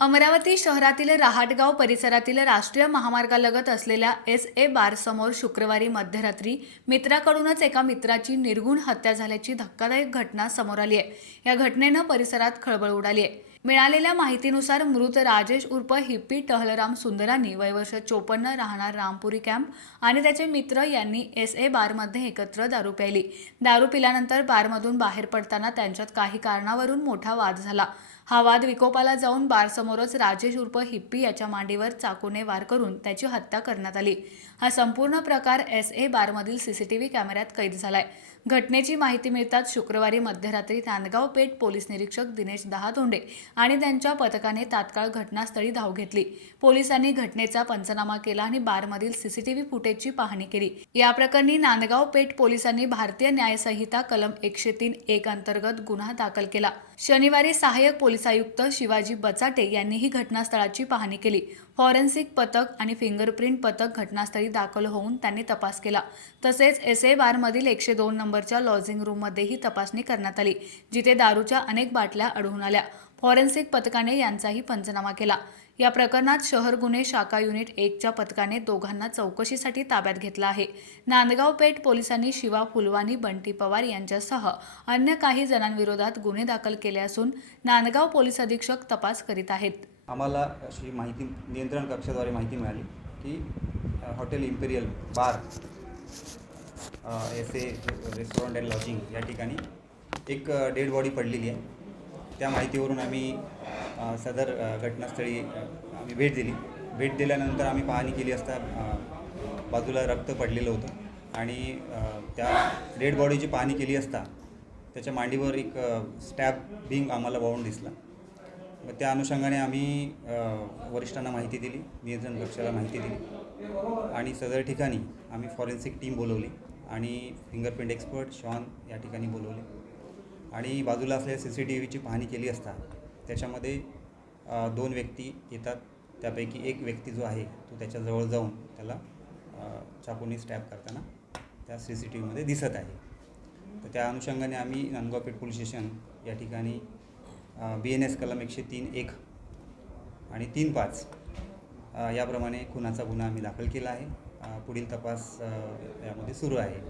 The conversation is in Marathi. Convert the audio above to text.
अमरावती शहरातील रहाटगाव परिसरातील राष्ट्रीय महामार्गालगत असलेल्या SA बार समोर शुक्रवारी मध्यरात्री मित्राकडूनच एका मित्राची निर्घृण हत्या झाल्याची धक्कादायक घटना समोर आली आहे। या घटनेनं परिसरात खळबळ उडाली आहे। मिळालेल्या माहितीनुसार मृत राजेश उर्फ हिप्पी टहलराम सुंदरांनी वयवर्ष 54 राहणार रामपुरी कॅम्प आणि त्याचे मित्र यांनी SA बारमध्ये एकत्र दारू प्यायली। दारू पिल्यानंतर बारमधून बाहेर पडताना त्यांच्यात काही कारणावरून मोठा वाद झाला। हा वाद विकोपाला जाऊन बारसमोरच राजेश उर्फ हिप्पी याच्या मांडीवर चाकूने वार करून त्याची हत्या करण्यात आली। हा संपूर्ण प्रकार SA बारमधील CCTV कॅमेऱ्यात कैद झालाय। घटनेची माहिती मिळताच शुक्रवारी मध्यरात्री नांदगाव पेठ पोलीस निरीक्षक दिनेश दहातोंडे आणि त्यांच्या पथकाने तात्काळ घटनास्थळी धाव घेतली। पोलिसांनी घटनेचा पंचनामा केला आणि बारमधील CCTV फुटेजची पाहणी केली। या प्रकरणी नांदगाव पेठ पोलिसांनी भारतीय न्याय संहिता कलम 103(1) अंतर्गत गुन्हा दाखल केला। शनिवारी सहाय्यक पोलीस आयुक्त शिवाजी बचाटे यांनी ही घटनास्थळाची पाहणी केली। फॉरेन्सिक पथक आणि फिंगरप्रिंट पथक घटनास्थळी दाखल होऊन त्यांनी तपास केला। तसेच SA बारमधील 102 नंबरच्या लॉजिंग रूममध्येही तपासणी करण्यात आली, जिथे दारूच्या अनेक बाटल्या आढळून आल्या। फॉरेन्सिक पथकाने यांचाही पंचनामा केला। या प्रकरणात शहर गुन्हे शाखा युनिट 1 च्या पथकाने दोघांना चौकशीसाठी ताब्यात घेतला आहे। नांदगाव पेठ पोलिसांनी शिवा फुलवानी, बंटी पवार यांच्यासह अन्य काही जणांविरोधात गुन्हे दाखल केले असून नांदगाव पोलीस अधीक्षक तपास करीत आहेत। आम्हाला अशी माहिती नियंत्रण कक्षाद्वारे माहिती मिळाली की hotel imperial bar SA restaurant and lodging या ठिकाणी एक डेड बॉडी पडलेली आहे। त्या माहितीवरून आम्ही सदर घटनास्थळी आम्ही भेट दिली। भेट दिल्यानंतर आम्ही पाहणी केली असता बाजूला रक्त पडलेलं होतं आणि त्या डेड बॉडीची पाहणी केली असता त्याच्या मांडीवर एक स्टॅबिंग आम्हाला बाउंड दिसला। मग त्या अनुषंगाने आम्ही वरिष्ठांना माहिती दिली, नियंत्रण कक्षाला माहिती दिली आणि सदर ठिकाणी आम्ही फॉरेन्सिक टीम बोलवली आणि फिंगरप्रिंट एक्सपर्ट शॉन या ठिकाणी बोलवले आणि बाजूला असलेल्या CCTVची पाहणी केली असता त्याच्यामध्ये 2 व्यक्ती येतात। त्यापैकी एक व्यक्ती जो आहे तो त्याच्याजवळ जाऊन त्याला चाकूने स्टॅब करताना त्या CCTVमध्ये दिसत आहे। तर त्या अनुषंगाने आम्ही नांदगाव पेठ पोलीस स्टेशन या ठिकाणी BNS कलम 103(1) आणि 3(5) याप्रमाणे खुनाचा गुन्हा आम्ही दाखल केला आहे। पुढील तपास यामध्ये सुरू आहे।